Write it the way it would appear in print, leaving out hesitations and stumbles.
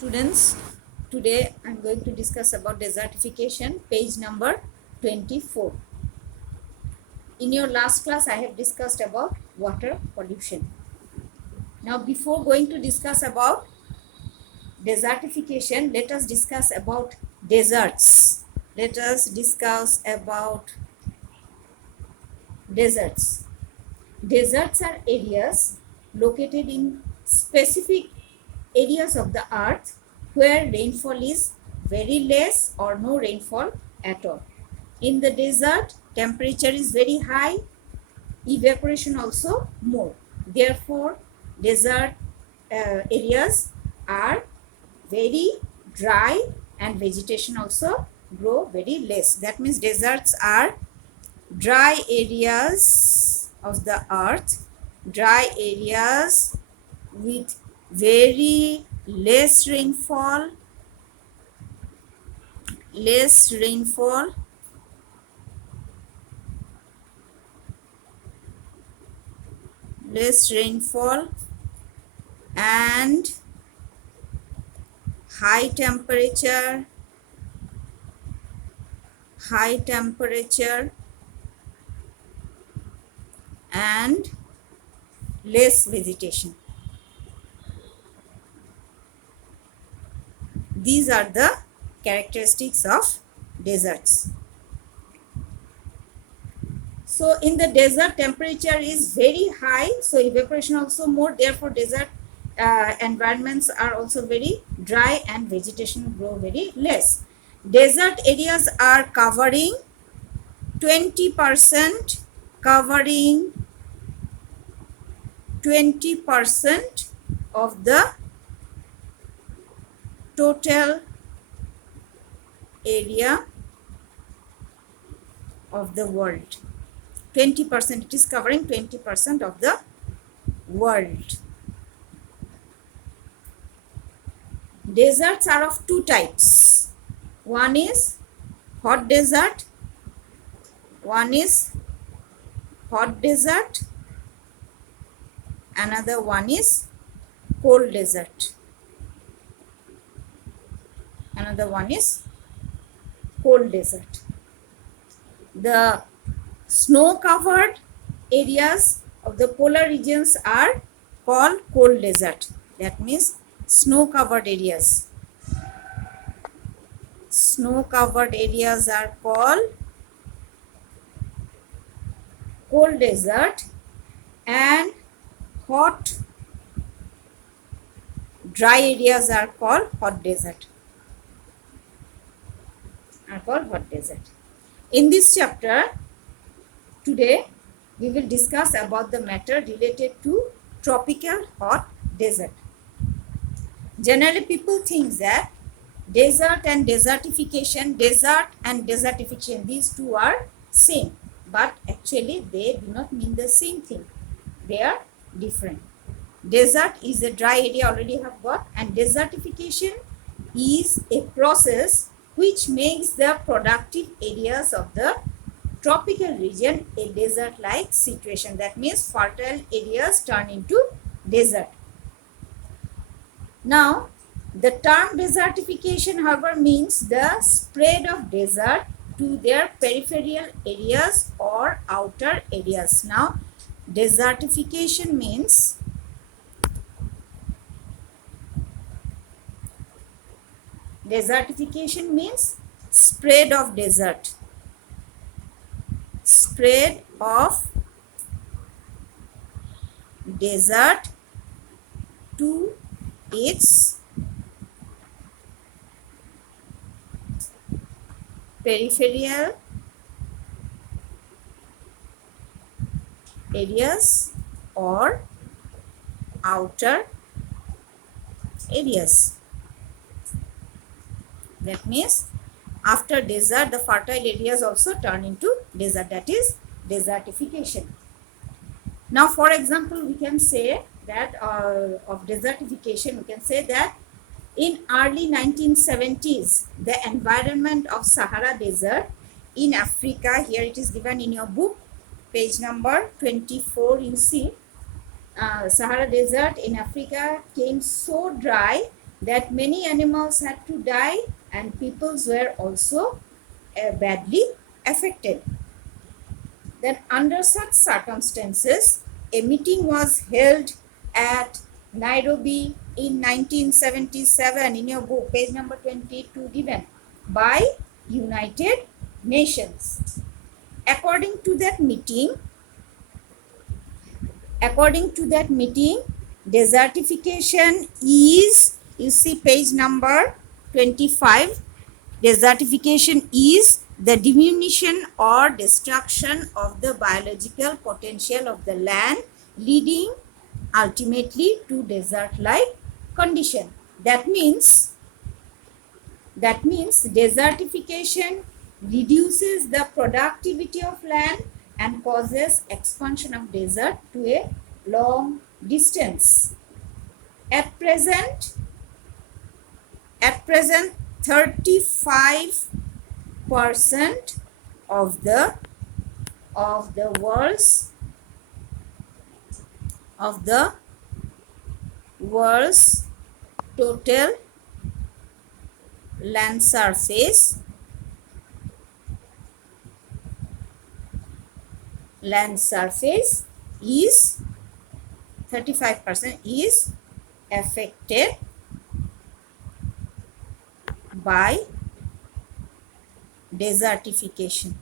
Students, today I'm going to discuss about desertification, page number 24. In your last class, I have discussed about water pollution. Now, before going to discuss about desertification, let us discuss about deserts. Let us discuss about deserts. Deserts are areas located in specific areas of the earth where rainfall is very less or no rainfall at all. In the desert, temperature is very high, evaporation also more. Therefore, desert areas are very dry and vegetation also grow very less. That means deserts are dry areas of the earth, dry areas with very less rainfall, less rainfall, less rainfall and high temperature, and less vegetation. These are the characteristics of deserts. So in the desert, temperature is very high, so evaporation also more. Therefore, desert environments are also very dry and vegetation grow very less. Desert areas are covering 20%, covering 20% of the total area of the world. 20%, it is covering 20% of the world. Deserts are of two types. One is hot desert, another one is cold desert. Another one is cold desert. The snow-covered areas of the polar regions are called cold desert. That means snow-covered areas. Snow-covered areas are called cold desert, and hot, dry areas are called hot desert. In this chapter, today we will discuss about the matter related to tropical hot desert. Generally, people think that desert and desertification, these two are same, but actually they do not mean the same thing. They are different. Desert is a dry area, already have got, and desertification is a process which makes the productive areas of the tropical region a desert-like situation. That means fertile areas turn into desert. Now, the term desertification, however, means the spread of desert to their peripheral areas or outer areas. Now, desertification means spread of desert. Spread of desert to its peripheral areas or outer areas. That means after desert, the fertile areas also turn into desert. That is desertification. Now, for example, we can say that of desertification, we can say that in early 1970s, the environment of Sahara Desert in Africa, here it is given in your book, page number 24, you see, Sahara Desert in Africa came so dry that many animals had to die and peoples were also badly affected. Then under such circumstances, a meeting was held at Nairobi in 1977 in your book, page number 22 given, by United Nations. According to that meeting, desertification is, you see page number 25, desertification is the diminution or destruction of the biological potential of the land, leading ultimately to desert-like condition. That means desertification reduces the productivity of land and causes expansion of desert to a long distance. At present 35% of the world's total land surface is 35% is affected by desertification.